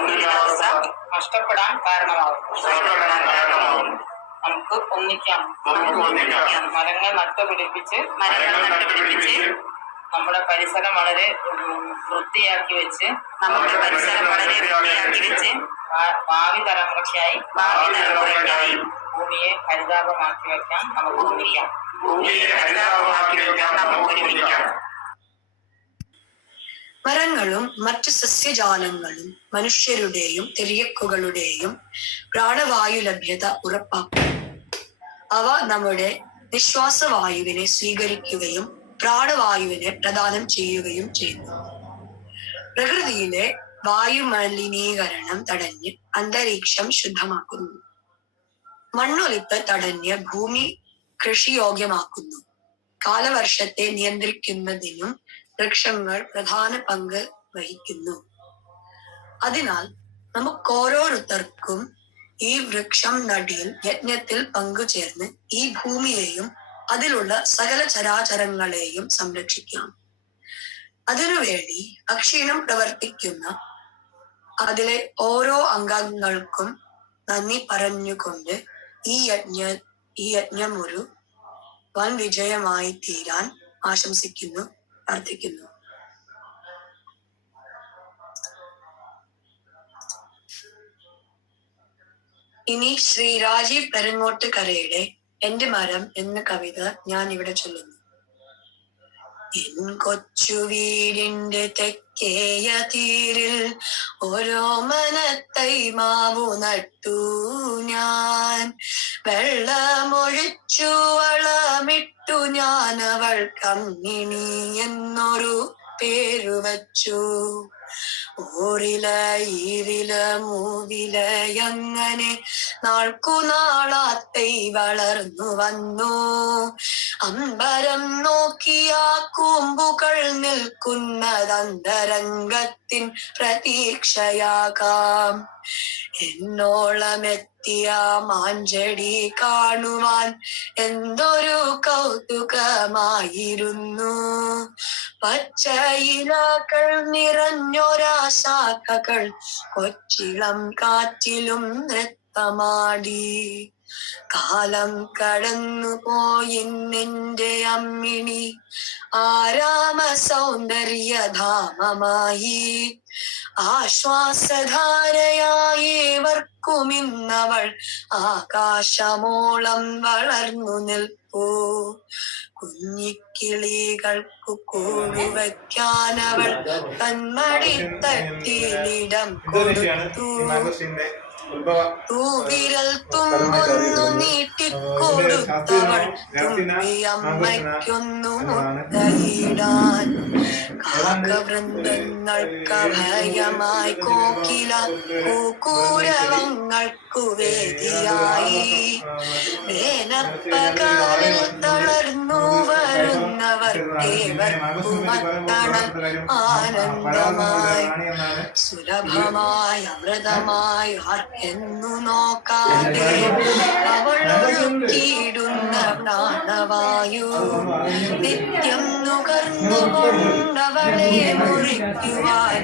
സന്തുലിതാവസ്ഥ നഷ്ടപ്പെടാൻ കാരണമാകും. നഷ്ടപ്പെടാൻ കാരണമാകും. നമുക്ക് ഒന്നിക്കാം. നമുക്ക് ഒന്നിക്കാം. മരങ്ങൾ നട്ടുപിടിപ്പിച്ച് മരങ്ങൾ നട്ടുപിടിപ്പിച്ച് നമ്മുടെ പരിസരം വളരെ വൃത്തിയാക്കി വെച്ച് നമ്മുടെ പരിസരം വളരെ വൃത്തിയാക്കി വെച്ച് ഭാവി തലമുറയ്ക്കായി ഭാവി തലമുറയ്ക്കായി ഭൂമിയെ ഹരിതാപമാക്കി വെക്കാൻ നമുക്ക് ഒന്നിക്കാം. ഭൂമിയെ ഹരിതാപമാക്കി വെക്കാൻ നമുക്ക് ഒരുമിക്കാം മരങ്ങളും മറ്റു സസ്യജാലങ്ങളും മനുഷ്യരുടെയും തെരിയക്കുകളുടെയും പ്രാണവായു ലഭ്യത ഉറപ്പാക്കും. അവ നമ്മുടെ നിശ്വാസവായുവിനെ സ്വീകരിക്കുകയും പ്രാണവായുവിനെ പ്രദാനം ചെയ്യുകയും ചെയ്യുന്നു. പ്രകൃതിയിലെ വായുമലിനീകരണം തടഞ്ഞ് അന്തരീക്ഷം ശുദ്ധമാക്കുന്നു. മണ്ണൊലിപ്പ് തടഞ്ഞ് ഭൂമി കൃഷിയോഗ്യമാക്കുന്നു. കാലവർഷത്തെ നിയന്ത്രിക്കുന്നതിനും വൃക്ഷങ്ങൾ പ്രധാന പങ്ക് വഹിക്കുന്നു. അതിനാൽ നമുക്കോരോരുത്തർക്കും ഈ വൃക്ഷം നടിയിൽ യജ്ഞത്തിൽ പങ്കുചേർന്ന് ഈ ഭൂമിയെയും അതിലുള്ള സകല ചരാചരങ്ങളെയും സംരക്ഷിക്കാം. അതിനുവേണ്ടി അക്ഷീണം പ്രവർത്തിക്കുന്ന അതിലെ ഓരോ അംഗങ്ങൾക്കും നന്ദി പറഞ്ഞുകൊണ്ട് ഈ യജ്ഞ ഈ യജ്ഞം ഒരു വൻ വിജയമായി തീരാൻ ആശംസിക്കുന്നു. പ്രാർത്ഥിക്കുന്നു. ഇനി ശ്രീ രാജീവ് പെരങ്ങോട്ട് കരയുടെ എന്റെ മരം എന്ന കവിത ഞാൻ ഇവിടെ ചൊല്ലുന്നു. കൊച്ചു വീടിന്റെ തെക്കേയ തീരിൽ ഓരോ മനത്തൈ മാവു നട്ടു ഞാൻ. വെള്ളമൊഴിച്ചു വളമിട്ടു ഞാൻ അവൾ കമ്മിണി എന്നൊരു പേരു വച്ചു ഓറില ഈരില മൂവില അങ്ങനെ നാൾക്കുനാളാത്തൈ വളർന്നു വന്നു? അമ്പരം നോക്കിയ കൂമ്പുകൾ നിൽക്കുന്നതന്തരംഗത്തിൻ പ്രതീക്ഷയാകാം. എന്നോളമെത്തിയ മാഞ്ചെടി കാണുവാൻ എന്തൊരു കൗതുകമായിരുന്നു. പച്ചയിലകൾ നിറഞ്ഞൊരാശാഖകൾ കൊച്ചിളം കാറ്റിലും നൃത്തമാടി. കാലം കടന്നു പോയി നിന്റെ അമ്മിണി ആരാമ സൗന്ദര്യധാമമായി ആശ്വാസധാരയായേവർക്കുമിന്നവൾ ആകാശമോളം വളർന്നു നിൽപ്പൂ. കുഞ്ഞിക്കിളികൾക്കു കൂടുവയ്ക്കാനവൾ തന്മടിത്തട്ടിലിടം കൊടുത്തു. തൂവിരൽ തുമ്പൊന്നു നീട്ടിക്കൊടുത്തവൾ തുമ്പിയമ്മയ്ക്കൊന്നു മുട്ടയിടാൻ. കാക്കവൃന്ദങ്ങൾക്ക് ഭയമായി കോക്കില കൂക്കൂരവങ്ങൾക്കു വേദിയായി. വേനപ്പകാലിൽ തളർന്നു ആനന്ദമായി സുലഭമായ അമൃതമായി എന്നു നോക്കാതെ അവളൊഴുക്കിയിടുന്ന പ്രാണവായു നിത്യം നുകർന്നുകൊണ്ടവളെ മുറിക്കുവാൻ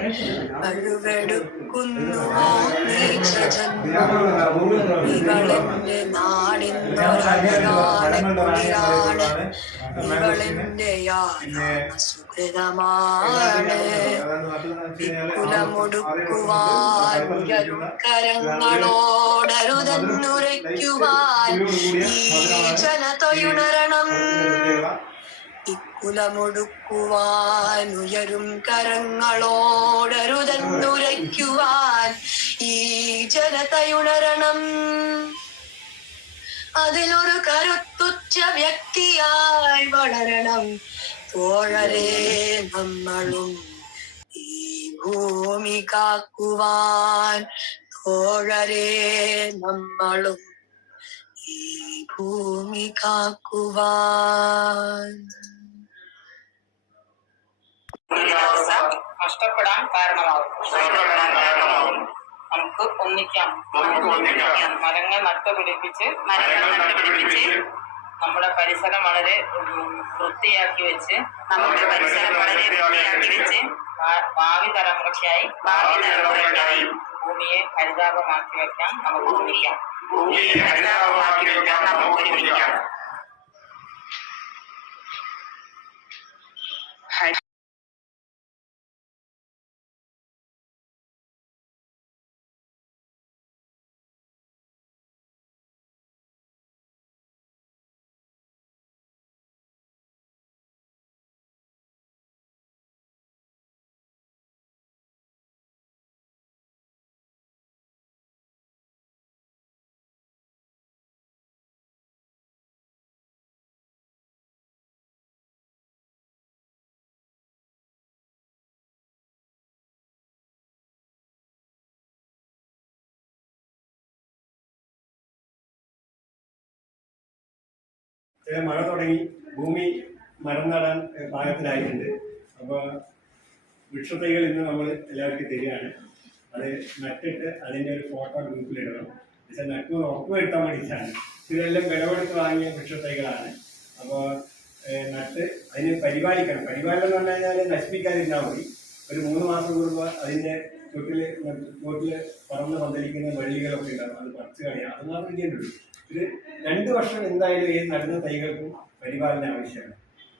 കഴിവെടുക്കുന്നുവോ നീച്ചജന്മം ഇവളെന്റെ നാടിന്നൊരഴകാണ് കുളിരാണ് ഉയരും കരങ്ങളോടരുതന്നുരയ്ക്കുവാൻ ഈ ജനതയുണരണം ഇക്കുലമൊടുക്കുവാൻ ഉയരും ഈ ജനതയുണരണം അതിലൊരു കരുത്തുറ്റ വ്യക്തിയായി വളരണം. തോഴരെ നമ്മളും ഈ ഭൂമി കാക്കുവാൻ. തോഴരെ നമ്മളും ഈ ഭൂമി കാക്കുവാൻ. നഷ്ടപ്പെടാൻ കാരണമാകും. നമുക്ക് ഒന്നിക്കാം. മരങ്ങൾ നട്ടുപിടിപ്പിച്ച് മരങ്ങൾ നട്ടുപിടിപ്പിച്ച് നമ്മുടെ പരിസരം വളരെ വൃത്തിയാക്കി വെച്ച് നമ്മുടെ പരിസരം വളരെ വൃത്തിയാക്കി വെച്ച് ഭാവി തലമുറയ്ക്കായി ഭാവി തലമുറയ്ക്കായി ഹരിതാപമാക്കി വെക്കാം നമുക്ക് ഒരുമിക്കാം. ഭൂമിയെ ഹരിതാപമാക്കി വെക്കാം നമുക്ക് ഒരുമിക്കാം. മഴ തുടങ്ങി. ഭൂമി മരം നടാൻ പാകത്തിലായിട്ടുണ്ട്. അപ്പോൾ വൃക്ഷത്തൈകൾ ഇന്ന് നമ്മൾ എല്ലാവർക്കും തരികയാണ്. അത് നട്ടിട്ട് അതിന്റെ ഒരു ഫോട്ടോ ഗ്രൂപ്പിലിടണം. പക്ഷേ നട്ടു ഉറപ്പ് വരുത്താൻ വേണ്ടിയിട്ടാണ്. ഇതെല്ലാം വിലവെടുത്ത് വാങ്ങിയ വൃക്ഷത്തൈകളാണ്. അപ്പോൾ നട്ട് അതിനെ പരിപാലിക്കണം. പരിപാലനം എന്ന് പറഞ്ഞു കഴിഞ്ഞാൽ നശിപ്പിക്കാതിരുന്നാൽ മതി. ഒരു മൂന്ന് മാസം കൂടുമ്പോൾ അതിന്റെ തൊട്ടിൽ തൊട്ടിൽ പറന്ന് പന്തലിക്കുന്ന വഴികളൊക്കെ ഉണ്ടാകും അത് പറിച്ചു കളയാം. അത് മാത്രമേ ചെയ്യുന്നുള്ളൂ ഇത് രണ്ട് വർഷം എന്തായാലും ഏത് നടുന്ന തൈകൾക്കും പരിപാലന ആവശ്യമാണ്.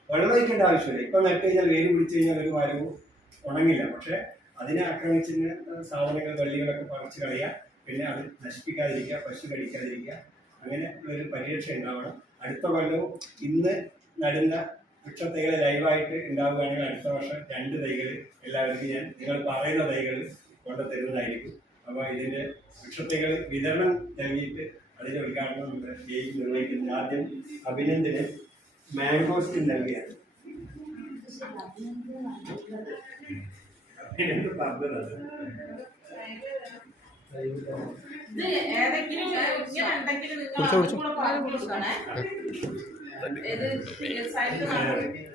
വെള്ളം ഒഴിക്കേണ്ട ആവശ്യമില്ല. ഇപ്പം നട്ട് കഴിഞ്ഞാൽ വേര് പിടിച്ചു കഴിഞ്ഞാൽ ഒരു മരവും ഉണങ്ങില്ല. പക്ഷെ അതിനെ ആക്രമിച്ചിന് സാധനങ്ങൾ വള്ളികളൊക്കെ പറിച്ചു കളയുക പിന്നെ അത് നശിപ്പിക്കാതിരിക്കുക പശു കഴിക്കാതിരിക്കുക. അങ്ങനെ ഒരു പരിരക്ഷ ഉണ്ടാവണം. അടുത്ത കൊല്ലവും ഇന്ന് നടുന്ന വൃക്ഷത്തൈകൾ ലൈവായിട്ട് ഉണ്ടാവുകയാണെങ്കിൽ അടുത്ത വർഷം രണ്ട് തൈകൾ എല്ലാവർക്കും ഞാൻ നിങ്ങൾ പറയുന്ന തൈകൾ കൊണ്ടുതരുന്നതായിരിക്കും അപ്പോൾ ഇതിന്റെ വൃക്ഷത്തൈകൾ വിതരണം നൽകിയിട്ട് അതിന്റെ ഉദ്ഘാടനം നമ്മുടെ ജയിച്ച് നിർവഹിക്കുന്നത് ആദ്യം അഭിനന്ദന് മാംഗോസ്റ്റിൻ നൽകിയാണ്. അഭിനന്ദ് പറഞ്ഞത്.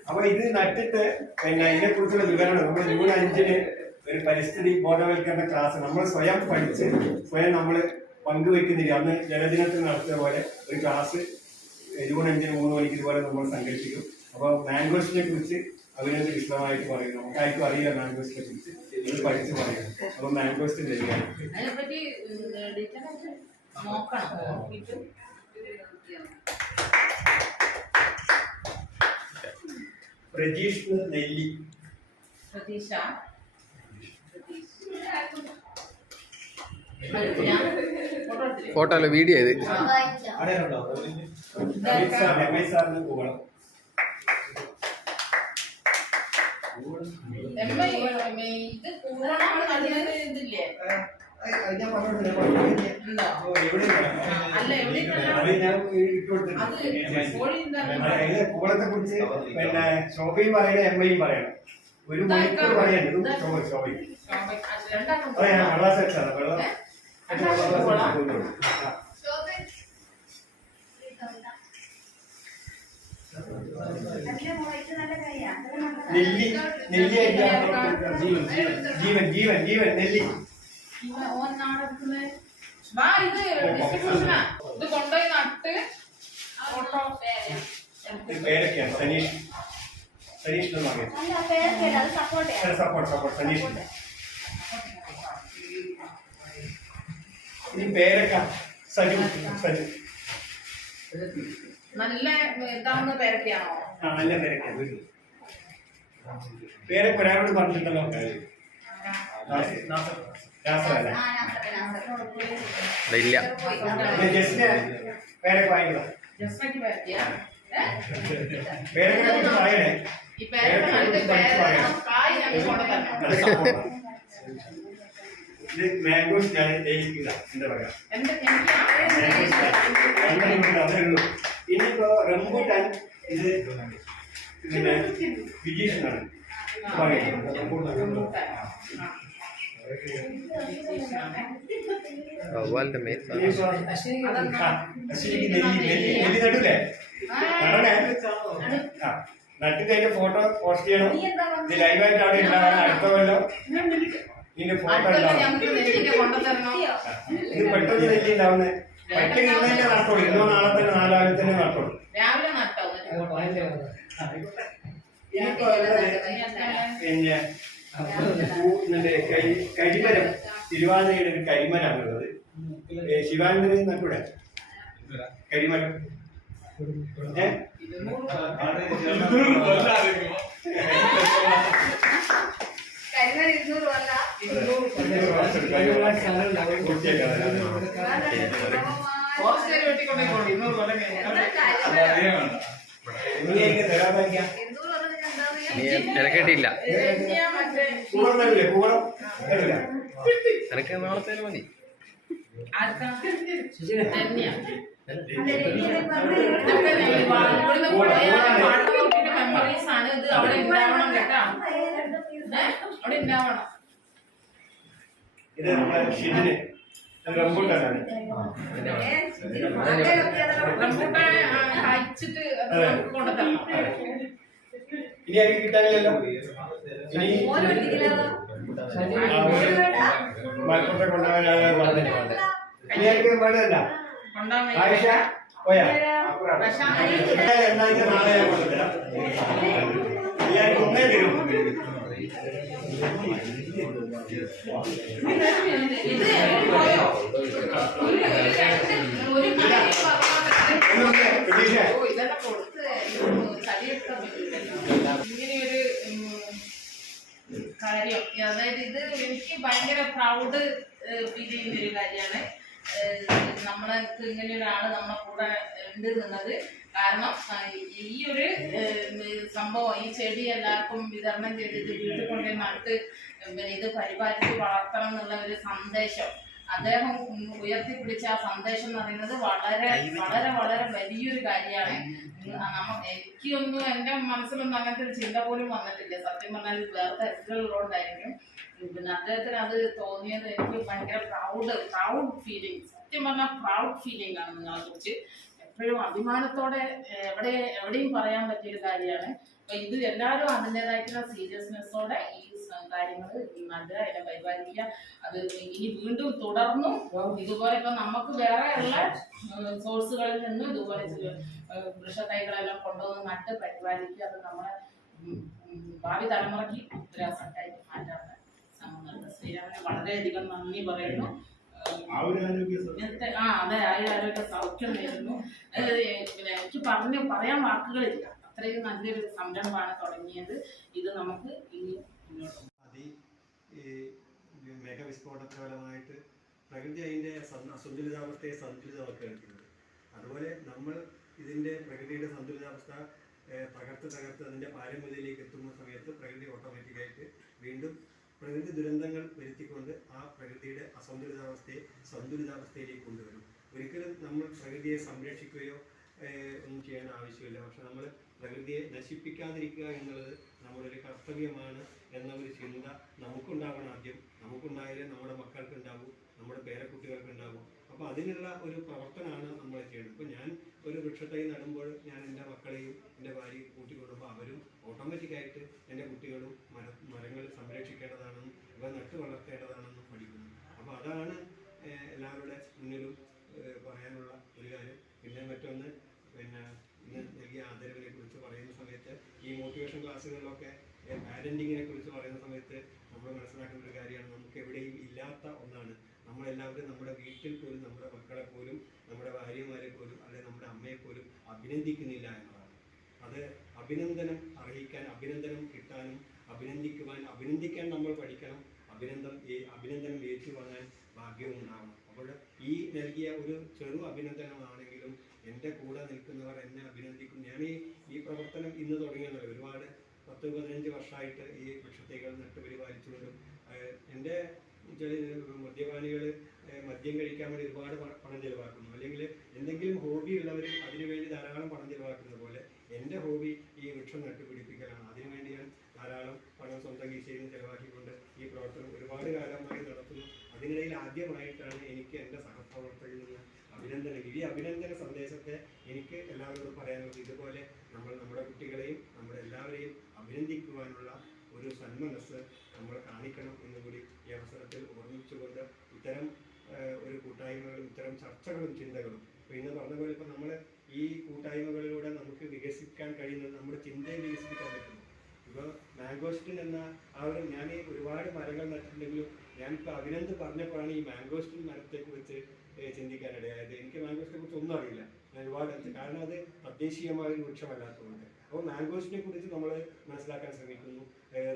അപ്പൊ ഇത് നട്ടിട്ട് പിന്നെ ഇതിനെ കുറിച്ചുള്ള വിവരണം നമ്മൾ ജൂൺ അഞ്ചിന് ഒരു പരിസ്ഥിതി ബോധവൽക്കരണ ക്ലാസ് നമ്മൾ സ്വയം പഠിച്ച് സ്വയം നമ്മൾ പങ്കുവെക്കുന്നില്ല അന്ന് ജലദിനത്തിൽ നടത്തിയ പോലെ ഒരു ക്ലാസ് ജൂൺ അഞ്ചിന് മൂന്ന് മണിക്ക് ഇതുപോലെ നമ്മൾ സംഘടിപ്പിക്കും. അപ്പോൾ മാംഗോസിനെ കുറിച്ച് അഭിനന്ദ വിശദമായിട്ട് പറയുന്നു. നമുക്ക് ആർക്കും അറിയില്ല മാംഗോസിനെ കുറിച്ച്. ഇത് പഠിച്ച് പറയുന്നു അപ്പോൾ മാംഗോസിന് നോക്കിയിട്ട് പ്രജീഷ് നെല്ലി. പ്രതീക്ഷ ഞാൻ ഫോട്ടോ അല്ല വീഡിയോ ഇത് കൂടത്തെ കുറിച്ച് പിന്നെ ശോഭയും പറയണം എമ്മയും പറയണം ഒരു മണിക്കൂർ പറയണ്ട ഇത് ശോഭ ശോഭയും രണ്ടാക്കും അതെ ഞാൻ വെള്ളം സെറ്റാണ് വെള്ളം നെല്ലി നെല്ലി ജീവൻ ജീവൻ ജീവൻ ജീവൻ നെല്ലി. ഇത് കൊണ്ടുപോയി നട്ട് പേരൊക്കെയാണ്. Saneesh Saneesh support support support Saneesh ഇനി പേരക്ക. സജു സജു. നല്ല ഇതാവുന്ന പേരക്കയാണോ? ആ നല്ല പേരക്ക. പേരൊക്കെ ഒരാളോട് പറഞ്ഞിട്ടുണ്ടല്ലോ ഇല്ല. ജസ്റ്റിന് പേരൊക്കെ പേരൊക്കെയാ? പറയണേ. ഈ പേരൊക്കെ കായ് ഞങ്ങൾ ഇത് മാംഗോസ് ഞാൻ ജയിക്കുക എന്താ പറയാ അതേ ഉള്ളൂ. ഇനിയിപ്പോ റംബൂട്ടാൻ ഇത് പിന്നെ വിജീഷനാണ്. വവ്വാലിന്റെ മേത്ത് ആ നട്ടിട്ട് അതിന്റെ ഫോട്ടോ പോസ്റ്റ് ചെയ്യണം. ഇത് ലൈവായിട്ട് അവിടെ ഉണ്ടാവണം അടുത്ത കൊല്ലം. ഇതിന്റെ ഫോട്ടോ ഇത് പെട്ടെന്ന് ഇന്ന് തന്നെ ഇന്നോ നാളെ തന്നെ തന്നെ ഇനിയിപ്പോ പിന്നെ കരിമരം. തിരുവാതിരയുടെ ഒരു കരിമരാണുള്ളത് ഏ, ശിവാനന്ദന് നട്ടൂടെ? കരിമരം. ഏ? പോസ്റ്റർ നിനക്ക് നാളത്തേന് മതി. മെമ്മറീസ് ആണ് ഇത് അവിടെ ഉണ്ടാവണം കേട്ടോ? അവിടെ ഉണ്ടാവണം ഇത് ഷിജിന് അത് കൊണ്ടുതരണം ഇനി ആരും കിട്ടാനില്ലല്ലോ ഇനി മലപ്പുറത്തെ വേണ്ടതല്ല കൊണ്ടാൻ ആയിഷ പോയാ രണ്ടാഴ്ച നാളെ ഞാൻ കൊണ്ടുതരാം എല്ലാവർക്കും ഒന്നേ തരും പ്രതീക്ഷ കാര്യം. അതായത് ഇത് എനിക്ക് ഭയങ്കര പ്രൗഡ് ഫീൽ ചെയ്യുന്ന ഒരു കാര്യമാണ്. നമ്മൾക്ക് ഇങ്ങനെ ഒരാൾ നമ്മളെ കൂടെ ഉണ്ട് എന്നുള്ളത് കാരണം ഈ ഒരു സംഭവം ഈ ചെടി എല്ലാവർക്കും വിതരണം ചെയ്തിട്ട് വീട്ടിൽ കൊണ്ടുപോയി നട്ട് ഇത് പരിപാലിച്ച് വളർത്തണം എന്നുള്ള ഒരു സന്ദേശം അദ്ദേഹം ഉയർത്തിപ്പിടിച്ച ആ സന്ദേശം എന്ന് പറയുന്നത് വളരെ വളരെ വളരെ വലിയൊരു കാര്യമാണ്. എനിക്കൊന്നും എന്റെ മനസ്സിലൊന്നും അങ്ങനത്തെ ഒരു ചിന്ത പോലും വന്നിട്ടില്ല. സത്യം പറഞ്ഞാൽ വേറെ തരത്തിലുള്ളതുകൊണ്ടായിരിക്കും പിന്നെ അദ്ദേഹത്തിന് അത് തോന്നിയത് എനിക്ക് ഭയങ്കര പ്രൗഡ് പ്രൗഡ് ഫീലിംഗ് സത്യം പറഞ്ഞാൽ പ്രൗഡ് ഫീലിംഗ് ആണ് നിങ്ങളെ കുറിച്ച് എപ്പോഴും അഭിമാനത്തോടെ എവിടെ എവിടെയും പറയാൻ പറ്റിയൊരു കാര്യമാണ്. അപ്പൊ ഇത് എല്ലാവരും അതിന്റെതായിട്ടുള്ള സീരിയസ്നെസ്സോടെ ഈ കാര്യങ്ങൾ അതിനെ പരിപാലിക്കുക അത് ഇനി വീണ്ടും തുടർന്നും ഇതുപോലെ ഇപ്പൊ നമുക്ക് വേറെ ഉള്ള സോഴ്സുകളിൽ നിന്നും ഇതുപോലെ വൃക്ഷ തൈകളെല്ലാം കൊണ്ടുവന്ന് നട്ട് പരിപാലിക്കുക അത് നമ്മളെ ഭാവി തലമുറയ്ക്ക് ഒരു അസറ്റായിട്ട് മാറ്റാറുണ്ട് ശ്രമങ്ങളുണ്ട് ശ്രീരാമന് വളരെയധികം നന്ദി പറയുന്നു. ആ അതെ ആയുരാരോഗ്യ സൗഖ്യം നേരുന്നു. പിന്നെ എനിക്ക് പറഞ്ഞു പറയാൻ വാക്കുകളില്ല. അത്രയും നല്ലൊരു സംരംഭമാണ് തുടങ്ങിയത്. ഇത് നമുക്ക് ഇനി അതി ഈ മേഘവിസ്ഫോടനത്തിന് ഫലമായിട്ട് പ്രകൃതി അതിന്റെ സന്ത- അസന്തുലിതാവസ്ഥയെ സന്തുലിതമാക്കുകയാണ് അതുപോലെ നമ്മൾ ഇതിന്റെ പ്രകൃതിയുടെ സന്തുലിതാവസ്ഥ തകർത്ത് തകർത്ത് അതിന്റെ പാരമ്പര്യത്തിലേക്ക് എത്തുന്ന സമയത്ത് പ്രകൃതി ഓട്ടോമാറ്റിക്കായിട്ട് വീണ്ടും പ്രകൃതി ദുരന്തങ്ങൾ വരുത്തിക്കൊണ്ട് ആ പ്രകൃതിയുടെ അസന്തുലിതാവസ്ഥയെ സന്തുലിതാവസ്ഥയിലേക്ക് കൊണ്ടുവരും. ഒരിക്കലും നമ്മൾ പ്രകൃതിയെ സംരക്ഷിക്കുകയോ ഒന്നും ചെയ്യാൻ ആവശ്യമില്ല. പക്ഷെ നമ്മൾ പ്രകൃതിയെ നശിപ്പിക്കാതിരിക്കുക എന്നുള്ളത് നമ്മുടെ ഒരു കർത്തവ്യമാണ് എന്ന ഒരു ചിന്ത നമുക്കുണ്ടാവണം ആദ്യം. നമുക്കുണ്ടായാലേ നമ്മുടെ മക്കൾക്ക് ഉണ്ടാവും നമ്മുടെ പേരക്കുട്ടികൾക്ക് ഉണ്ടാവും അപ്പോൾ അതിനുള്ള ഒരു പ്രവർത്തനമാണ് നമ്മൾ ചെയ്യുന്നത് ഇപ്പോൾ ഞാൻ ഒരു വൃക്ഷത്തൈ നടുമ്പോൾ ഞാൻ എന്റെ മക്കളെയും എന്റെ ഭാര്യയും കൂട്ടിക്കൊണ്ടുമ്പോൾ അവരും ഓട്ടോമാറ്റിക്കായിട്ട് എന്റെ കുട്ടികളും മര മരങ്ങൾ സംരക്ഷിക്കേണ്ടതാണെന്നും ഇവ നട്ടു വളർത്തേണ്ടതാണെന്നും പഠിക്കുന്നു. അപ്പോൾ അതാണ് എല്ലാവരുടെ മുന്നിലും പറയാനുള്ള ഒരു കാര്യം. പിന്നെ മറ്റൊന്ന് പിന്നെ ഇന്ന് നൽകിയ ആദരവിനെ ഈ മോട്ടിവേഷൻ ക്ലാസ്സുകളിലൊക്കെ പാരന്റിങ്ങിനെ കുറിച്ച് പറയുന്ന സമയത്ത് നമ്മൾ മനസ്സിലാക്കേണ്ട ഒരു കാര്യമാണ് നമുക്ക് എവിടെയും ഇല്ലാത്ത ഒന്നാണ്. നമ്മളെല്ലാവരും നമ്മുടെ വീട്ടിൽ പോലും നമ്മുടെ മക്കളെ പോലും നമ്മുടെ ഭാര്യമാരെ പോലും അല്ലെങ്കിൽ നമ്മുടെ അമ്മയെ പോലും അഭിനന്ദിക്കുന്നില്ല എന്നതാണ്. അത് അഭിനന്ദനം അറിയിക്കാൻ അഭിനന്ദനം കിട്ടാനും അഭിനന്ദിക്കുവാൻ അഭിനന്ദിക്കാൻ നമ്മൾ പഠിക്കണം. അഭിനന്ദനം അഭിനന്ദനം ഏറ്റുവാങ്ങാൻ ഭാഗ്യവും ഉണ്ടാവണം അപ്പോൾ ഈ നൽകിയ ഒരു ചെറു അഭിനന്ദനമാണെങ്കിലും എന്റെ കൂടെ നിൽക്കുന്നവർ എന്നെ അഭിനന്ദിക്കും. ഞാൻ ഈ ഈ പ്രവർത്തനം ഇന്ന് തുടങ്ങിയതല്ല? ഒരുപാട് പത്ത് പതിനഞ്ച് വർഷമായിട്ട് ഈ വൃക്ഷത്തൈകൾ നട്ട് പരിപാലിച്ചുകൊണ്ടും എന്റെ മദ്യപാനികൾ മദ്യം കഴിക്കാൻ വേണ്ടി ഒരുപാട് പണം ചെലവാക്കുന്നു. അല്ലെങ്കിൽ എന്തെങ്കിലും ഹോബി ഉള്ളവർ അതിനുവേണ്ടി ധാരാളം പണം ചെലവാക്കുന്നത് പോലെ എന്റെ ഹോബി ഈ വൃക്ഷം നട്ടുപിടിപ്പിക്കലാണ് അതിനുവേണ്ടി ഞാൻ ധാരാളം പണം സ്വന്തം കീശയിൽ ചെലവാക്കിക്കൊണ്ട് ഈ പ്രവർത്തനം ഒരുപാട് കാലമായി നടത്തുന്നു. അതിനിടയിൽ ആദ്യമായിട്ടാണ് എനിക്ക് എന്റെ സഹപ്രവർത്തകരിൽ നിന്ന് അഭിനന്ദനം ഈ അഭിനന്ദന സന്ദേശത്തെ എനിക്ക് എല്ലാവരോടും പറയാനുള്ളത് ഇതുപോലെ നമ്മൾ നമ്മുടെ കുട്ടികളെയും നമ്മുടെ എല്ലാവരെയും അഭിനന്ദിക്കുവാനുള്ള ഒരു സന്മനസ് നമ്മൾ കാണിക്കണം എന്നുകൂടി ഈ അവസരത്തിൽ ഓർമ്മിച്ചുകൊണ്ട് ഇത്തരം ഒരു കൂട്ടായ്മകളും ഇത്തരം ചർച്ചകളും ചിന്തകളും. ഇപ്പോൾ ഇന്ന് പറഞ്ഞ പോലെ ഇപ്പോൾ നമ്മൾ ഈ കൂട്ടായ്മകളിലൂടെ നമുക്ക് വികസിക്കാൻ കഴിയുന്നത് നമ്മുടെ ചിന്തയെ വികസിപ്പിക്കാൻ പറ്റുന്നു. ഇപ്പോൾ മാംഗോസ്റ്റിൻ എന്ന ആ ഒരു ഞാൻ ഒരുപാട് മരങ്ങൾ നട്ടിട്ടുണ്ടെങ്കിലും ഞാനിപ്പോൾ അഭിനന്ദ് പറഞ്ഞപ്പോഴാണ് ഈ മാംഗോസ്റ്റിൻ മരത്തെ കുറിച്ച് ചിന്തിക്കാനിടയായത് എനിക്ക് മാംഗോസിനെ കുറിച്ച് ഒന്നും അറിയില്ല. ഞാൻ ഒരുപാട് കാരണം അത് തദ്ദേശീയമായ ഒരു വൃക്ഷമല്ലാത്തതുകൊണ്ട്. അപ്പോൾ മാംഗോസിനെ കുറിച്ച് നമ്മൾ മനസ്സിലാക്കാൻ ശ്രമിക്കുന്നു.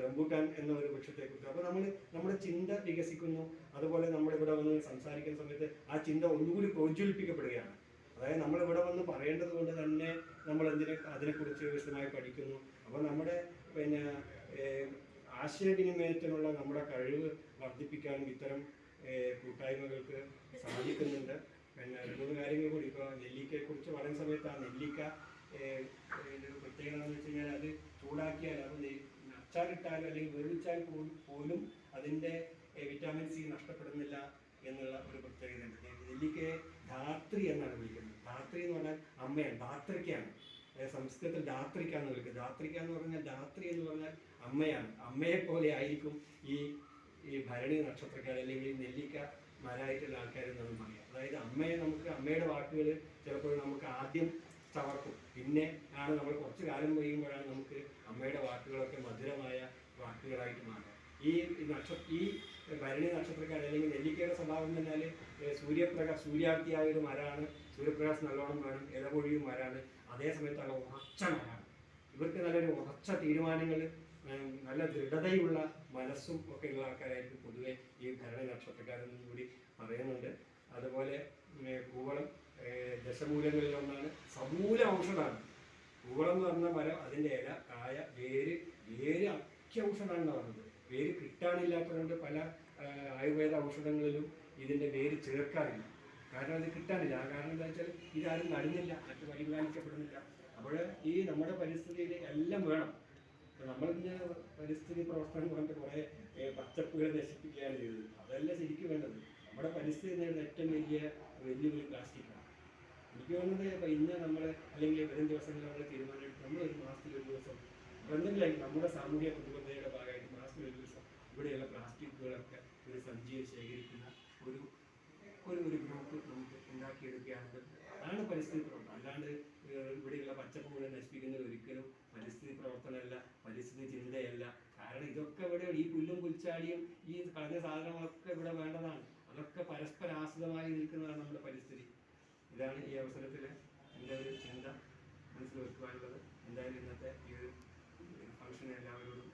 റംബൂട്ടാൻ എന്ന ഒരു വൃക്ഷത്തെ കുറിച്ച് അപ്പോൾ നമ്മൾ നമ്മുടെ ചിന്ത വികസിക്കുന്നു. അതുപോലെ നമ്മളിവിടെ വന്ന് സംസാരിക്കുന്ന സമയത്ത് ആ ചിന്ത ഒന്നുകൂടി പ്രോജ്വലിപ്പിക്കപ്പെടുകയാണ്. അതായത് നമ്മൾ ഇവിടെ വന്ന് പറയേണ്ടത് കൊണ്ട് തന്നെ നമ്മൾ എന്തിനെ അതിനെക്കുറിച്ച് വിശദമായി പഠിക്കുന്നു. അപ്പോൾ നമ്മുടെ പിന്നെ ആശയവിനിമയത്തിനുള്ള നമ്മുടെ കഴിവ് വർദ്ധിപ്പിക്കാനും ഇത്തരം കൂട്ടായ്മകൾക്ക് സാധിക്കുന്നുണ്ട്. പിന്നെ രണ്ട് മൂന്ന് കാര്യങ്ങൾ കൂടി. ഇപ്പോൾ നെല്ലിക്കയെ കുറിച്ച് പറയുന്ന സമയത്ത് ആ നെല്ലിക്ക ഒരു പ്രത്യേകത എന്ന് വെച്ച് കഴിഞ്ഞാൽ അത് ചൂടാക്കിയാൽ അത് അച്ചാറിട്ടാൽ അല്ലെങ്കിൽ വേവിച്ചാൽ പോലും അതിന്റെ വിറ്റാമിൻ സി നഷ്ടപ്പെടുന്നില്ല എന്നുള്ള ഒരു പ്രത്യേകതയുണ്ട്. നെല്ലിക്കയെ ധാത്രി എന്നാണ് വിളിക്കുന്നത്. ധാത്രി എന്ന് പറഞ്ഞാൽ അമ്മയാണ് ധാത്രിക്കാണ് സംസ്കൃതത്തിൽ ധാത്രിക്കാന്ന് വിളിക്കുന്നത്. ധാത്രിക എന്ന് പറഞ്ഞാൽ ധാത്രി എന്ന് പറഞ്ഞാൽ അമ്മയാണ്. അമ്മയെ പോലെ ആയിരിക്കും ഈ ഈ ഭരണി നക്ഷത്രക്കാർ അല്ലെങ്കിൽ നെല്ലിക്ക മരായിട്ടുള്ള ആൾക്കാരെന്ന് നമ്മൾ പറയാം. അതായത് അമ്മയെ നമുക്ക് അമ്മയുടെ വാക്കുകൾ ചിലപ്പോൾ നമുക്ക് ആദ്യം ചവർക്കും പിന്നെ ആണ് നമ്മൾ കുറച്ച് കാലം കഴിയുമ്പോഴാണ് നമുക്ക് അമ്മയുടെ വാക്കുകളൊക്കെ മധുരമായ വാക്കുകളായിട്ട് മാറുക. ഈ നക്ഷ ഈ ഭരണി നക്ഷത്രക്കാർ അല്ലെങ്കിൽ നെല്ലിക്കയുടെ സ്വഭാവം എന്ന് പറഞ്ഞാൽ സൂര്യപ്രകാശ് സൂര്യാർത്ഥിയായ ഒരു മരമാണ് സൂര്യപ്രകാശം നല്ലോണം വേണം ഇലപൊഴിയും മരമാണ് അതേസമയത്ത് നല്ല ഉറച്ച മരമാണ് ഇവർക്ക് നല്ലൊരു ഉറച്ച തീരുമാനങ്ങൾ നല്ല ദൃഢതയുള്ള മനസ്സും ഒക്കെ ഉള്ള ആൾക്കാരായിരിക്കും പൊതുവെ ഈ ഭരണ നക്ഷത്രക്കാരെന്നും കൂടി പറയുന്നുണ്ട്. അതുപോലെ കൂവളം ദശമൂലങ്ങളിലൊന്നാണ് സമൂല ഔഷധമാണ് കൂവളം എന്ന് പറഞ്ഞ മരം അതിന്റെ ഇല കായ വേര് വേര് അത്യൗഷധമാണെന്ന് പറഞ്ഞത് വേര് കിട്ടാനില്ലാത്തതുകൊണ്ട് പല ആയുർവേദ ഔഷധങ്ങളിലും ഇതിന്റെ വേര് ചേർക്കാറില്ല. കാരണം അത് കിട്ടാനില്ല. ആ കാരണം എന്താ വെച്ചാൽ ഇതാരും നടുന്നില്ല. മറ്റ് പരിപാലിക്കപ്പെടുന്നില്ല അപ്പോൾ ഈ നമ്മുടെ പരിസ്ഥിതിയിൽ എല്ലാം വേണം. ഇപ്പൊ ഈ പരിസ്ഥിതി പ്രവർത്തനം കൊണ്ട് കുറേ പച്ചപ്പുകൾ നശിപ്പിക്കുകയാണ് ചെയ്തത്. അതല്ല ശരിക്കും വേണ്ടത്. നമ്മുടെ പരിസ്ഥിതി നേടുന്ന ഏറ്റവും വലിയ വെല്ലുവിളി പ്ലാസ്റ്റിക്കാണ്. എനിക്ക് തോന്നുന്നത് ഇന്ന് നമ്മൾ അല്ലെങ്കിൽ വരും ദിവസങ്ങളിൽ നമ്മൾ തീരുമാനമെടുത്ത് നമ്മൾ ഒരു മാസത്തിൽ ഒരു ദിവസം എന്തെങ്കിലും നമ്മുടെ സാമൂഹ്യ പ്രതിബദ്ധതയുടെ ഭാഗമായിട്ട് മാസത്തിൽ ഒരു ദിവസം ഇവിടെയുള്ള പ്ലാസ്റ്റിക്കുകളൊക്കെ ഒരു സഞ്ചിയിൽ ശേഖരിക്കുന്ന ഒരു ഒരു ഒരു ഗ്രൂപ്പ് നമുക്ക് ഉണ്ടാക്കിയെടുക്കുകയാണെങ്കിൽ അതാണ് പരിസ്ഥിതി പ്രവർത്തനം. അല്ലാണ്ട് ഇവിടെയുള്ള പച്ചപ്പ് മുഴുവൻ നശിപ്പിക്കുന്നത് ഒരിക്കലും പരിസ്ഥിതി പ്രവർത്തനമല്ല പരിസ്ഥിതി ചിന്തയല്ല. കാരണം ഇതൊക്കെ ഇവിടെ ഈ പുല്ലും പുൽച്ചാടിയും ഈ കളഞ്ഞ സാധനങ്ങളൊക്കെ ഇവിടെ വേണ്ടതാണ്. അതൊക്കെ പരസ്പരാശ്രിതമായി നിൽക്കുന്നതാണ് നമ്മുടെ പരിസ്ഥിതി. ഇതാണ് ഈ അവസരത്തിൽ എന്റെ ഒരു ചിന്ത മനസ്സിൽ വെക്കുവാനുള്ളത്. എന്തായാലും ഇന്നത്തെ ഈ ഒരു ഫംഗ്ഷൻ എല്ലാവരോടും